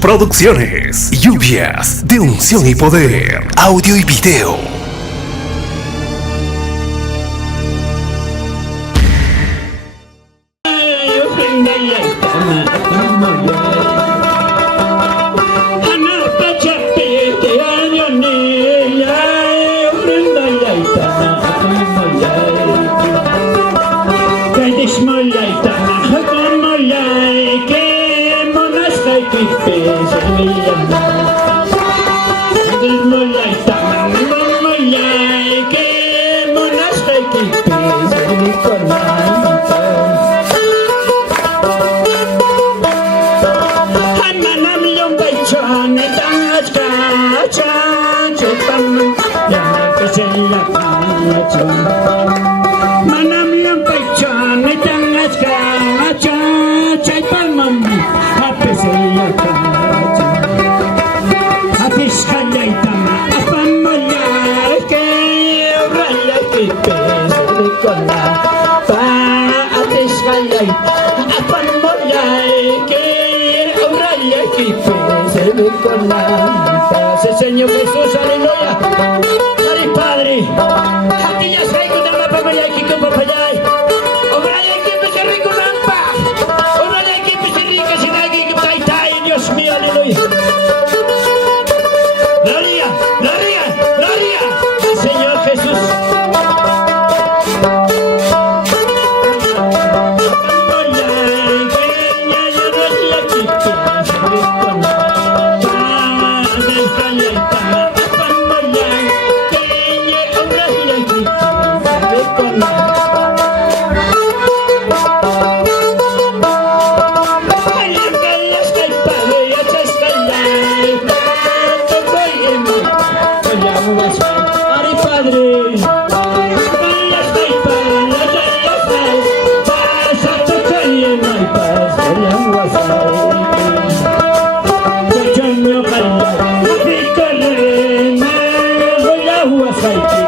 Producciones, lluvias de unción y poder, audio y video. Señor Jesús, aleluya. Ay, Padre, a ti ya sé que te va a pagar aquí como para allá. Obra aquí me se rico rampa. Obra aquí me se rico sin aquí que está ahí, Dios mío, aleluya. Gloria, gloria, gloria al Señor Jesús. Right.